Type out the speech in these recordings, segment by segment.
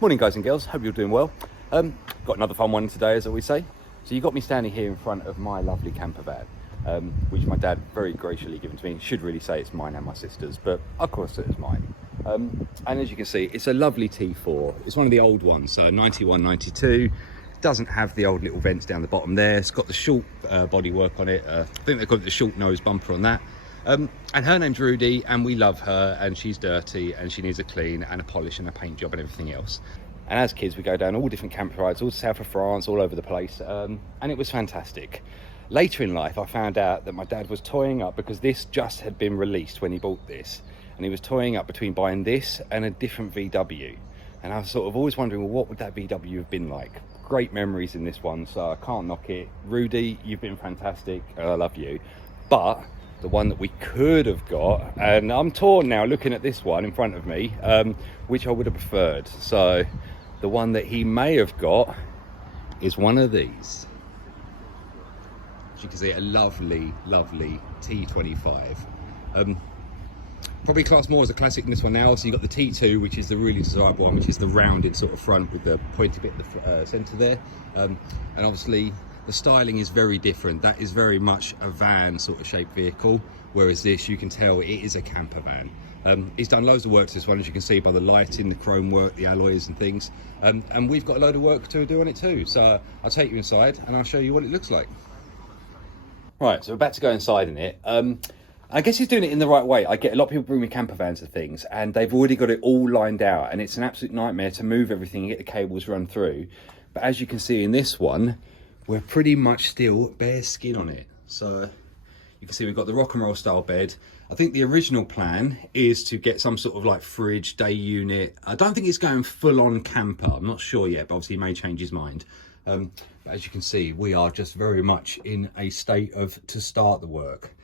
Morning guys and girls, hope you're doing well. Got another fun one today, as we say. So you got me standing here in front of my lovely camper van, which my dad very graciously given to me. Should really say it's mine and my sister's, but of course it is mine. And as you can see, it's a lovely T4. It's one of the old ones, so 91, 92. Doesn't have the old little vents down the bottom there. It's got the short bodywork on it. I think they've got the short nose bumper on that. And her name's Rudy, and we love her, and she's dirty and she needs a clean and a polish and a paint job and everything else. And as kids we go down all different camper rides, all south of France, all over the place, and it was fantastic. Later in life I found out that my dad was toying up, because this just had been released when he bought this, and he was toying up between buying this and a different VW. And I was sort of always wondering, well, what would that VW have been like? Great memories in this one, so I can't knock it. Rudy, you've been fantastic and I love you. But the one that we could have got, and I'm torn now looking at this one in front of me, which I would have preferred. So the one that he may have got is one of these. As you can see, a lovely T25. Probably classed more as a classic in this one now. So you've got the T2, which is the really desirable one, which is the rounded sort of front with the pointy bit at the centre there. And obviously the styling is very different. That is very much a van sort of shaped vehicle, whereas this, you can tell it is a camper van. He's done loads of work to this one, as you can see by the lighting, the chrome work, the alloys and things. And we've got a load of work to do on it too. So I'll take you inside and I'll show you what it looks like. Right, so we're about to go inside in it. I guess he's doing it in the right way. I get a lot of people bring me camper vans and things, and they've already got it all lined out, and it's an absolute nightmare to move everything and get the cables run through. But as you can see in this one, we're pretty much still bare skin on it. So you can see we've got the rock and roll style bed. I think the original plan is to get some sort of like fridge, day unit. I don't think it's going full on camper. I'm not sure yet, but obviously he may change his mind. But as you can see, we are just very much in a state of to start the work.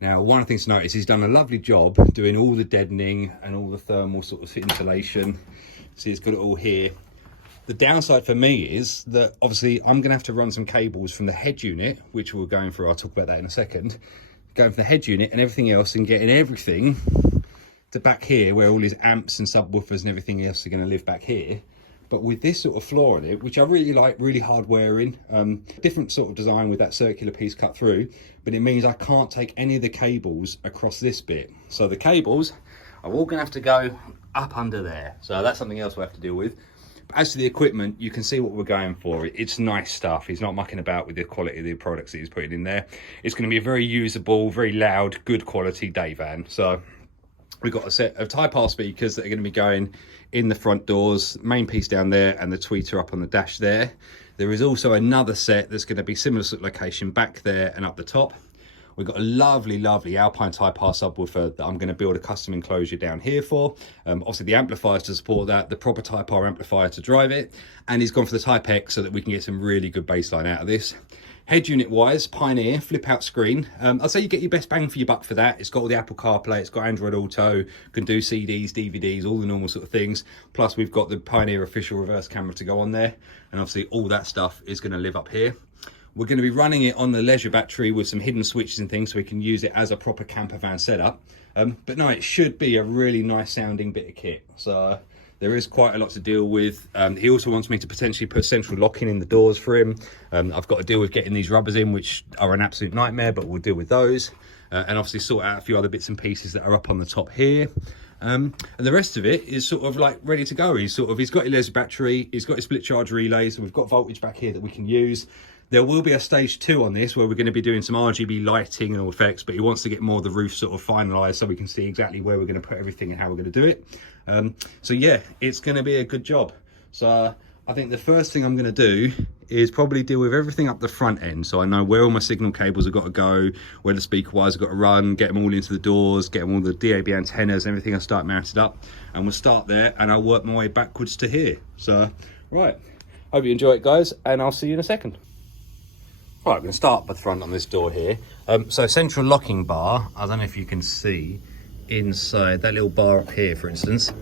Now, one of the things to notice, he's done a lovely job doing all the deadening and all the thermal sort of insulation. See, he's got it all here. The downside for me is that obviously I'm going to have to run some cables from the head unit, which we're going through. I'll talk about that in a second. Going from the head unit and everything else, and getting everything to back here where all his amps and subwoofers and everything else are going to live back here. But with this sort of floor on it, which I really like, really hard wearing, different sort of design with that circular piece cut through, but it means I can't take any of the cables across this bit. So the cables are all going to have to go up under there. So that's something else we'll have to deal with. But as to the equipment, you can see what we're going for. It's nice stuff. He's not mucking about with the quality of the products that he's putting in there. It's going to be a very usable, very loud, good quality day van. So we've got a set of Type R speakers that are going to be going in the front doors, main piece down there, and the tweeter up on the dash there. There is also another set that's going to be similar sort of location back there and up the top. We've got a lovely Alpine Type R subwoofer that I'm going to build a custom enclosure down here for. Obviously the amplifiers to support that, the proper Type R amplifier to drive it, and he's gone for the Type X so that we can get some really good bassline out of this. Head unit wise, Pioneer flip out screen. I'd say you get your best bang for your buck for that. It's got all the Apple CarPlay, it's got Android Auto, can do CDs, DVDs, all the normal sort of things. Plus we've got the Pioneer official reverse camera to go on there. And obviously all that stuff is going to live up here. We're going to be running it on the leisure battery with some hidden switches and things so we can use it as a proper camper van setup. But no, it should be a really nice sounding bit of kit. So there is quite a lot to deal with. He also wants me to potentially put central locking in the doors for him. I've got to deal with getting these rubbers in, which are an absolute nightmare, but we'll deal with those. And obviously sort out a few other bits and pieces that are up on the top here. And the rest of it is sort of like ready to go. He's got his laser battery, he's got his split charge relays, so we've got voltage back here that we can use. There will be a stage 2 on this where we're going to be doing some RGB lighting and all effects, but he wants to get more of the roof sort of finalised so we can see exactly where we're going to put everything and how we're going to do it. So yeah, it's going to be a good job. So I think the first thing I'm going to do is probably deal with everything up the front end. So I know where all my signal cables have got to go, where the speaker wires have got to run, get them all into the doors, get them all the DAB antennas, everything I start mounted up. And we'll start there and I'll work my way backwards to here. So, right. Hope you enjoy it, guys, and I'll see you in a second. Right, I'm going to start by the front on this door here. So central locking bar, I don't know if you can see inside that little bar up here, for instance.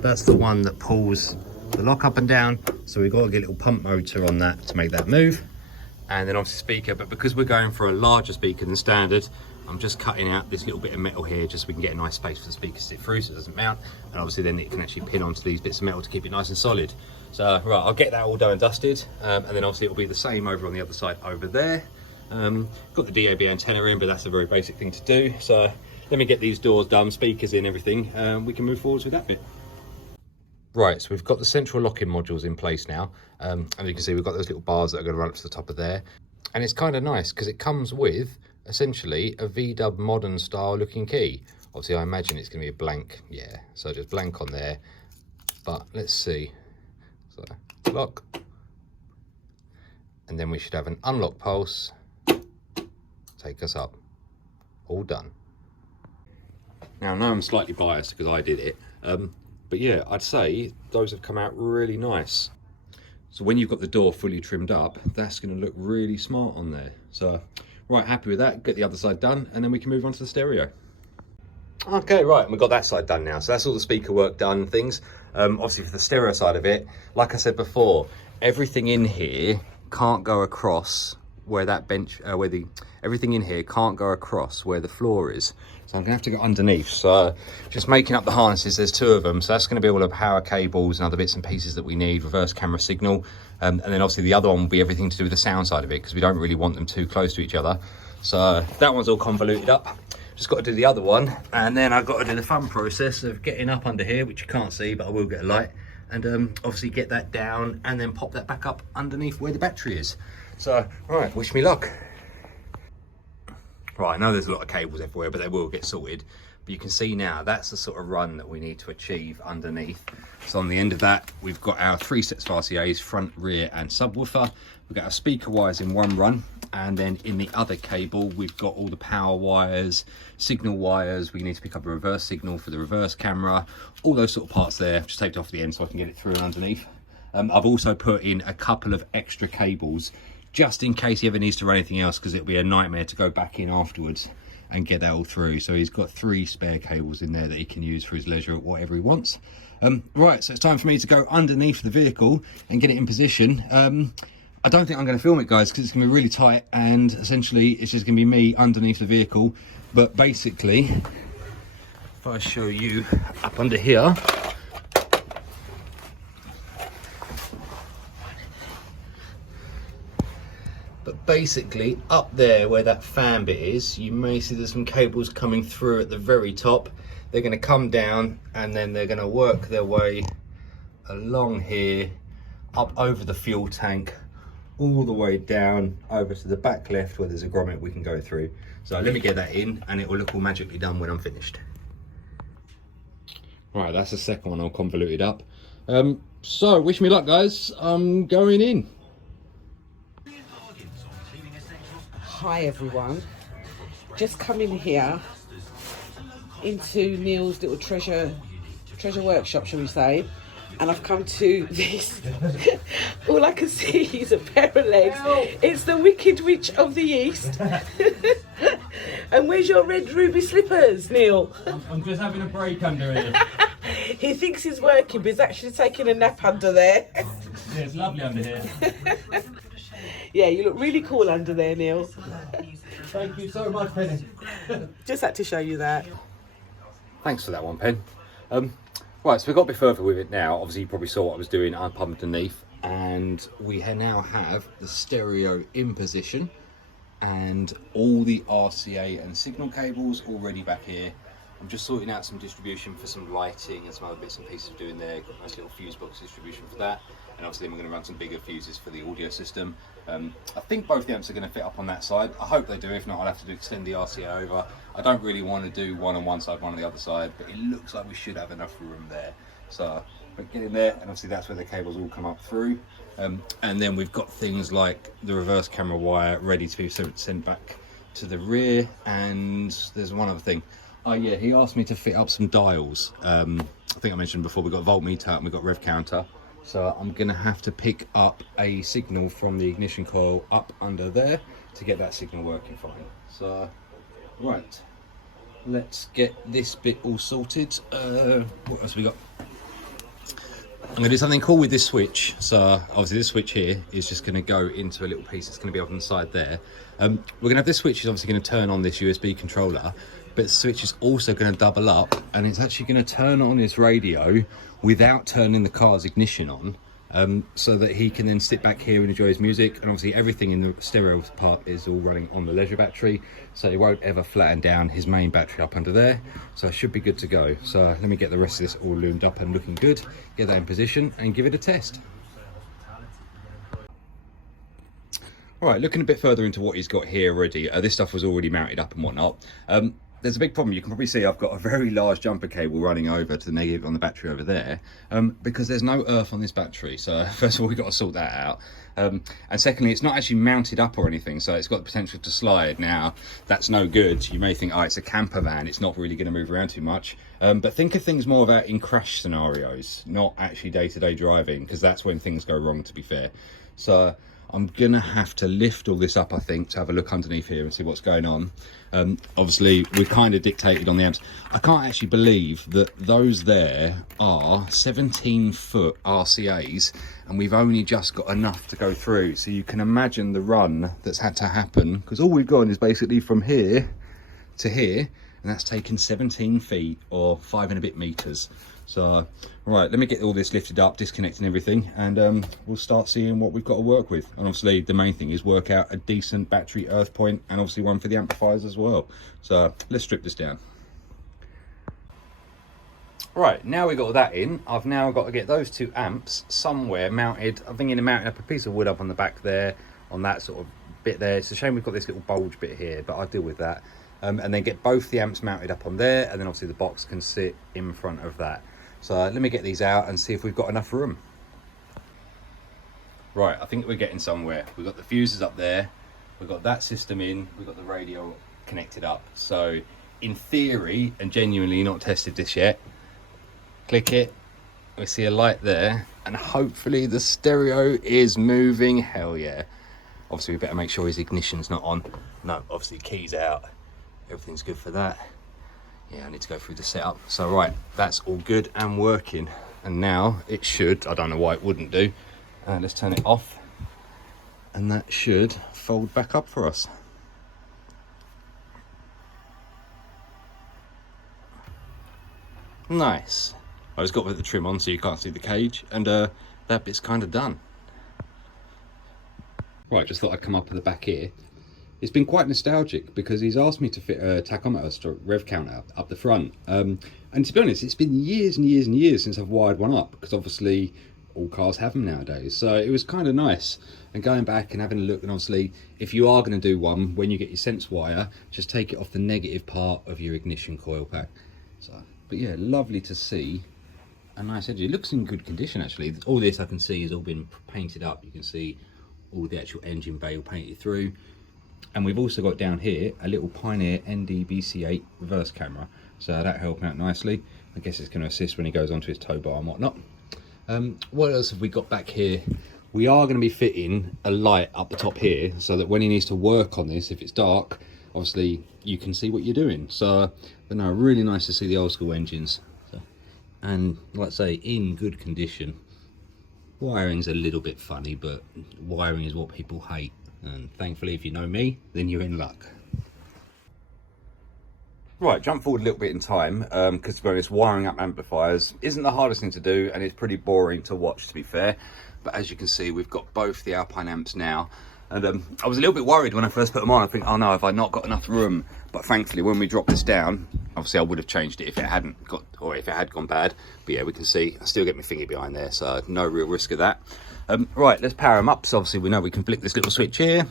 That's the one that pulls the lock up and down. So we've got to get a little pump motor on that to make that move. And then obviously speaker, but because we're going for a larger speaker than standard, I'm just cutting out this little bit of metal here just so we can get a nice space for the speaker to sit through so it doesn't mount, and obviously then it can actually pin onto these bits of metal to keep it nice and solid. So right, I'll get that all done and dusted, and then obviously it'll be the same over on the other side over there. Got the DAB antenna in, but that's a very basic thing to do. So let me get these doors done, speakers in, everything, we can move forwards with that bit. Right, so we've got the central locking modules in place now, and you can see we've got those little bars that are going to run up to the top of there, and it's kind of nice because it comes with essentially a VW modern style looking key. Obviously I imagine it's going to be a blank, yeah, so just blank on there, but let's see. So lock, and then we should have an unlock pulse, take us up, all done. Now I know I'm slightly biased because I did it, but yeah, I'd say those have come out really nice. So when you've got the door fully trimmed up, that's going to look really smart on there. So right, happy with that. Get the other side done, and then we can move on to the stereo. Okay, right, we've got that side done now. So that's all the speaker work done, things. Obviously for the stereo side of it, like I said before, everything in here can't go across where that bench, everything in here can't go across where the floor is. So I'm gonna have to go underneath. So just making up the harnesses, there's 2 of them. So that's gonna be all the power cables and other bits and pieces that we need, reverse camera signal. And then obviously the other one will be everything to do with the sound side of it, because we don't really want them too close to each other. So that one's all convoluted up. Just got to do the other one, and then I've got to do the fun process of getting up under here, which you can't see, but I will get a light, and obviously get that down and then pop that back up underneath where the battery is. So, right, wish me luck. Right, I know there's a lot of cables everywhere, but they will get sorted. But you can see now, that's the sort of run that we need to achieve underneath. So on the end of that, we've got our 3 sets of RCAs, front, rear, and subwoofer. We've got our speaker wires in one run, and then in the other cable, we've got all the power wires, signal wires. We need to pick up a reverse signal for the reverse camera, all those sort of parts there. Just taped off the end so I can get it through and underneath. I've also put in a couple of extra cables, just in case he ever needs to run anything else, because it'll be a nightmare to go back in afterwards and get that all through. So he's got 3 spare cables in there that he can use for his leisure at whatever he wants. Right, so it's time for me to go underneath the vehicle and get it in position. I don't think I'm going to film it, guys, because it's going to be really tight, and essentially it's just going to be me underneath the vehicle. But basically, if I show you up under here, but basically up there where that fan bit is, you may see there's some cables coming through at the very top. They're going to come down, and then they're going to work their way along here, up over the fuel tank, all the way down over to the back left where there's a grommet we can go through. So let me get that in, and it will look all magically done when I'm finished. Right, that's the second one all convoluted up. So wish me luck, guys. I'm going in. Hi everyone, just come in here into Neil's little treasure workshop, shall we say, and I've come to this. All I can see is a pair of legs. Help. It's the Wicked Witch of the East. And where's your red ruby slippers, Neil? I'm just having a break under here. He thinks he's working, but he's actually taking a nap under there. Yeah, it's lovely under here. Yeah, you look really cool under there, Neil. Thank you so much, Penny. Just had to show you that. Thanks for that one, Pen. Right, so we've got a bit further with it now. Obviously, you probably saw what I was doing up underneath, and we now have the stereo in position, and all the RCA and signal cables already back here. I'm just sorting out some distribution for some lighting and some other bits and pieces of doing there. Got a nice little fuse box distribution for that. And obviously then we're going to run some bigger fuses for the audio system. I think both the amps are going to fit up on that side. I hope they do. If not, I'll have to extend the RCA over. I don't really want to do one on one side, one on the other side, but it looks like we should have enough room there. So but get in there, and obviously that's where the cables all come up through. And then we've got things like the reverse camera wire ready to be sent back to the rear. And there's one other thing. Oh yeah, he asked me to fit up some dials. I think I mentioned before, we've got voltmeter and we've got rev counter. So I'm gonna have to pick up a signal from the ignition coil up under there to get that signal working fine. So, right, let's get this bit all sorted. What else we got? I'm going to do something cool with this switch. So obviously this switch here is just going to go into a little piece that's going to be up on the side there. We're going to have this switch is obviously going to turn on this USB controller, but the switch is also going to double up, and it's actually going to turn on his radio without turning the car's ignition on, so that he can then sit back here and enjoy his music. And obviously everything in the stereo part is all running on the leisure battery, so he won't ever flatten down his main battery up under there, so it should be good to go. So let me get the rest of this all loomed up and looking good, get that in position and give it a test. Right, looking a bit further into what he's got here already, this stuff was already mounted up and whatnot. There's a big problem. You can probably see I've got a very large jumper cable running over to the negative on the battery over there, because there's no earth on this battery. So first of all, we've got to sort that out. And secondly, it's not actually mounted up or anything, so it's got the potential to slide. Now, that's no good. You may think, oh, it's a camper van, it's not really going to move around too much. But think of things more about in crash scenarios, not actually day-to-day driving, because that's when things go wrong, to be fair. So I'm gonna have to lift all this up, I think, to have a look underneath here and see what's going on. Obviously we've kind of dictated on the amps. I can't actually believe that those there are 17-foot RCAs and we've only just got enough to go through. So you can imagine the run that's had to happen, because all we've gone is basically from here to here, and that's taken 17 feet or 5 and a bit meters. So right, let me get all this lifted up, disconnecting everything, and we'll start seeing what we've got to work with. And obviously the main thing is work out a decent battery earth point, and obviously one for the amplifiers as well. So let's strip this down. Right, now we've got that in, I've now got to get those two amps somewhere mounted. I'm thinking of mounting up a piece of wood up on the back there, on that sort of bit there. It's a shame we've got this little bulge bit here, but I'll deal with that. And then get both the amps mounted up on there, and then obviously the box can sit in front of that. So let me get these out and see if we've got enough room. Right, I think we're getting somewhere. We've got the fuses up there, we've got that system in, we've got the radio connected up. So in theory, and genuinely not tested this yet, click it, we see a light there, and hopefully the stereo is moving. Hell yeah. Obviously we better make sure his ignition's not on. No, obviously keys out, everything's good for that. Yeah, I need to go through the setup. So right, that's all good and working. And now it should, I don't know why it wouldn't do. Let's turn it off. And that should fold back up for us. Nice. I just got with the trim on so you can't see the cage. And that bit's kind of done. Right, just thought I'd come up to the back here. It's been quite nostalgic because he's asked me to fit a tachometer rev counter up the front. And to be honest, it's been years and years and years since I've wired one up, because obviously all cars have them nowadays. So it was kind of nice. And going back and having a look, and obviously if you are going to do one, when you get your sense wire, just take it off the negative part of your ignition coil pack. So, but yeah, lovely to see a nice edge. It looks in good condition actually. All this I can see has all been painted up. You can see all the actual engine bay all painted through. And we've also got down here a little Pioneer ND-BC8 reverse camera, so that'll help out nicely. I guess it's going to assist when he goes onto his tow bar and whatnot. What else have we got back here? We are going to be fitting a light up the top here, so that when he needs to work on this, if it's dark, obviously you can see what you're doing. So, but no, really nice to see the old school engines. So, and like I say, in good condition. Wiring's a little bit funny, but wiring is what people hate. And thankfully, if you know me, then you're in luck. Right, jump forward a little bit in time, because to be honest, wiring up amplifiers isn't the hardest thing to do, and it's pretty boring to watch, to be fair. But as you can see, we've got both the Alpine amps now. And I was a little bit worried when I first put them on. I think, oh no, have I not got enough room? But thankfully, when we dropped this down, obviously I would have changed it if it hadn't got, or if it had gone bad. But yeah, we can see, I still get my finger behind there, so no real risk of that. Right, let's power them up. So obviously we know we can flick this little switch here.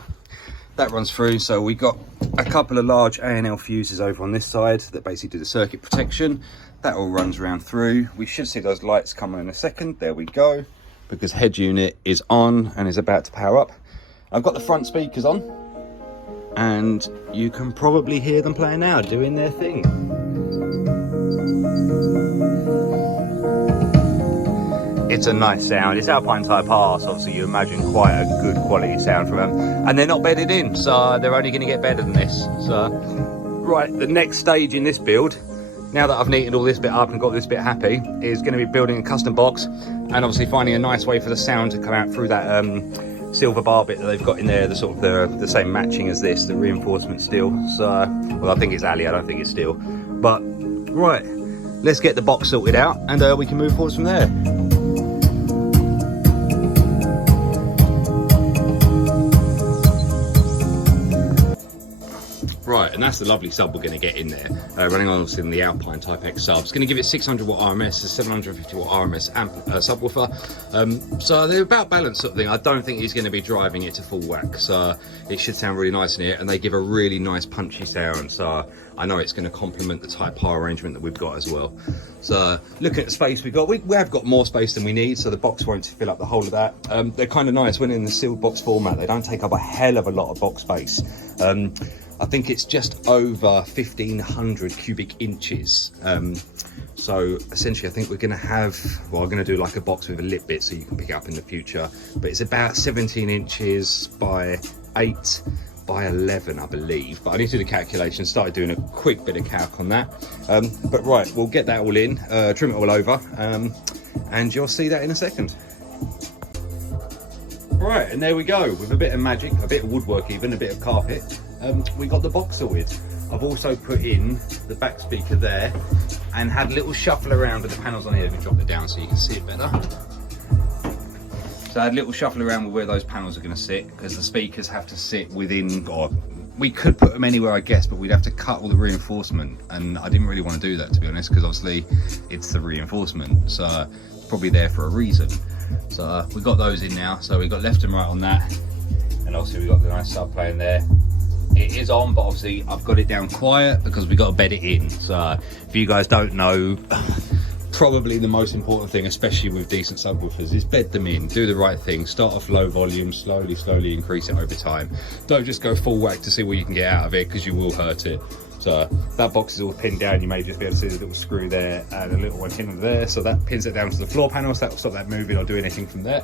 That runs through. So we got a couple of large A&L fuses over on this side that basically do the circuit protection. That all runs around through. We should see those lights come on in a second. There we go. Because head unit is on and is about to power up. I've got the front speakers on, and you can probably hear them playing now, doing their thing. It's a nice sound. It's Alpine Type R, so obviously you imagine quite a good quality sound from them. And they're not bedded in, so they're only going to get better than this. So, right, the next stage in this build, now that I've neatened all this bit up and got this bit happy, is going to be building a custom box and obviously finding a nice way for the sound to come out through that silver bar bit that they've got in there, the sort of the same matching as this, the reinforcement steel. So, well, I think it's Ali, I don't think it's steel. But, right, let's get the box sorted out and we can move forwards from there. Right, and that's the lovely sub we're going to get in there, running on obviously in the Alpine Type X sub. It's going to give it 600 watt RMS, a 750 watt RMS amp, subwoofer. So they're about balanced sort of thing. I don't think he's going to be driving it to full whack, so it should sound really nice in here, and they give a really nice punchy sound. So I know it's going to complement the Type R arrangement that we've got as well. So looking at the space we've got, we have got more space than we need, so the box won't fill up the whole of that. They're kind of nice when in the sealed box format. They don't take up a hell of a lot of box space. I think it's just over 1,500 cubic inches. So essentially I think we're gonna have, well, I'm gonna do like a box with a lip bit so you can pick it up in the future, but it's about 17 inches by 8 by 11, I believe. But I need to do the calculation, started doing a quick bit of calc on that. But right, we'll get that all in, trim it all over, and you'll see that in a second. Right, and there we go, with a bit of magic, a bit of woodwork even, a bit of carpet. We got the box sorted. I've also put in the back speaker there and had a little shuffle around with the panels on here. Let me drop it down so you can see it better. So I had a little shuffle around with where those panels are going to sit, because the speakers have to sit within, or we could put them anywhere I guess, but we'd have to cut all the reinforcement, and I didn't really want to do that, to be honest, because obviously it's the reinforcement, so it's probably there for a reason. So we've got those in now, so we've got left and right on that, and obviously we've got the nice sub playing there. It is on, but obviously I've got it down quiet because we've got to bed it in. So if you guys don't know, probably the most important thing, especially with decent subwoofers, is bed them in, do the right thing, start off low volume, slowly increase it over time. Don't just go full whack to see what you can get out of it, because you will hurt it. So that box is all pinned down. You may just be able to see the little screw there and a little one in there, so that pins it down to the floor panel, so that will stop that moving or do anything from there.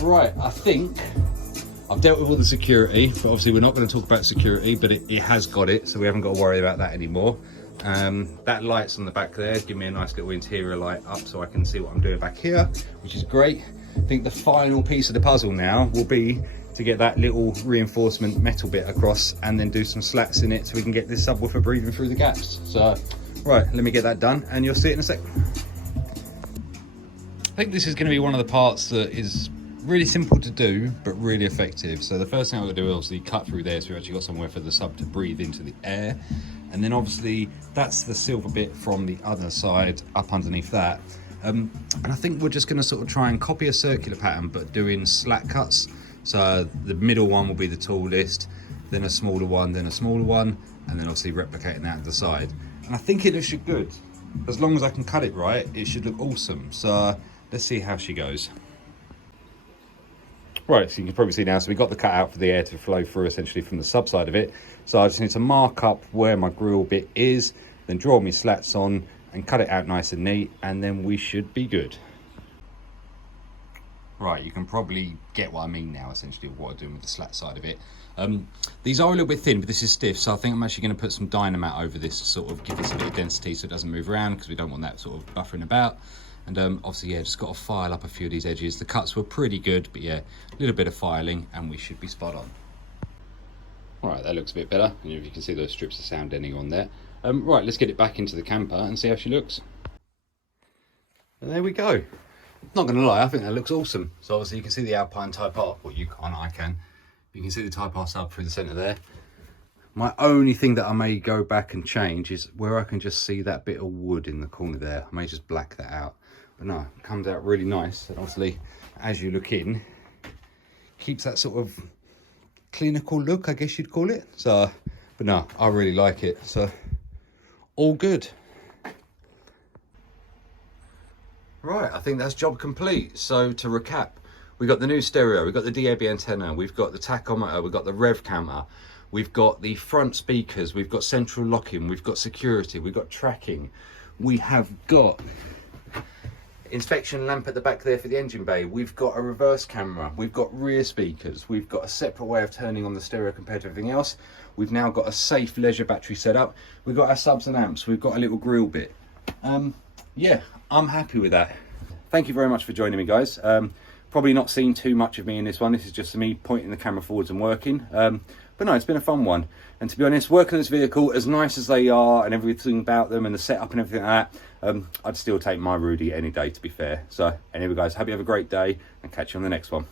Right, I think I've dealt with all the security, but obviously we're not going to talk about security, but it has got it, so we haven't got to worry about that anymore. That light's on the back there, give me a nice little interior light up so I can see what I'm doing back here, which is great. I think the final piece of the puzzle now will be to get that little reinforcement metal bit across and then do some slats in it so we can get this subwoofer breathing through the gaps. So, right, let me get that done and you'll see it in a sec. I think this is going to be one of the parts that is really simple to do, but really effective. So the first thing I'm going to do is obviously cut through there, so we've actually got somewhere for the sub to breathe into the air. And then obviously that's the silver bit from the other side up underneath that. And I think we're just going to sort of try and copy a circular pattern, but doing slat cuts. So the middle one will be the tallest, then a smaller one, then a smaller one, and then obviously replicating that to the side. And I think it should look good. As long as I can cut it right, it should look awesome. So let's see how she goes. Right, so you can probably see now, so we got the cut out for the air to flow through essentially from the sub side of it. So I just need to mark up where my grill bit is, then draw my slats on and cut it out nice and neat, and then we should be good. Right, you can probably get what I mean now, essentially, with what I'm doing with the slat side of it. These are a little bit thin, but this is stiff, so I think I'm actually going to put some Dynamat over this to sort of give this a bit of density so it doesn't move around, because we don't want that sort of buffering about. And obviously, yeah, just got to file up a few of these edges. The cuts were pretty good, but yeah, a little bit of filing and we should be spot on. Right, that looks a bit better. And if you can see those strips of sound ending on there. Right, let's get it back into the camper and see how she looks. And there we go. Not going to lie, I think that looks awesome. So obviously you can see the Alpine Type R, well you can't, I can. You can see the Type R sub through the centre there. My only thing that I may go back and change is where I can just see that bit of wood in the corner there. I may just black that out. But no, it comes out really nice. And obviously, as you look in, keeps that sort of clinical look, I guess you'd call it. So, but no, I really like it. So, all good. Right, I think that's job complete. So to recap, we got the new stereo, we've got the DAB antenna, we've got the tachometer, we've got the rev camera, we've got the front speakers, we've got central locking, we've got security, we've got tracking, we have got inspection lamp at the back there for the engine bay. We've got a reverse camera. We've got rear speakers. We've got a separate way of turning on the stereo compared to everything else. We've now got a safe leisure battery setup. We've got our subs and amps. We've got a little grill bit. Yeah, I'm happy with that. Thank you very much for joining me, guys. Probably not seen too much of me in this one. This is just me pointing the camera forwards and working. But no, it's been a fun one. And to be honest, working on this vehicle, as nice as they are and everything about them and the setup and everything like that, I'd still take my Rudy any day, to be fair. So anyway, guys, hope you have a great day and catch you on the next one.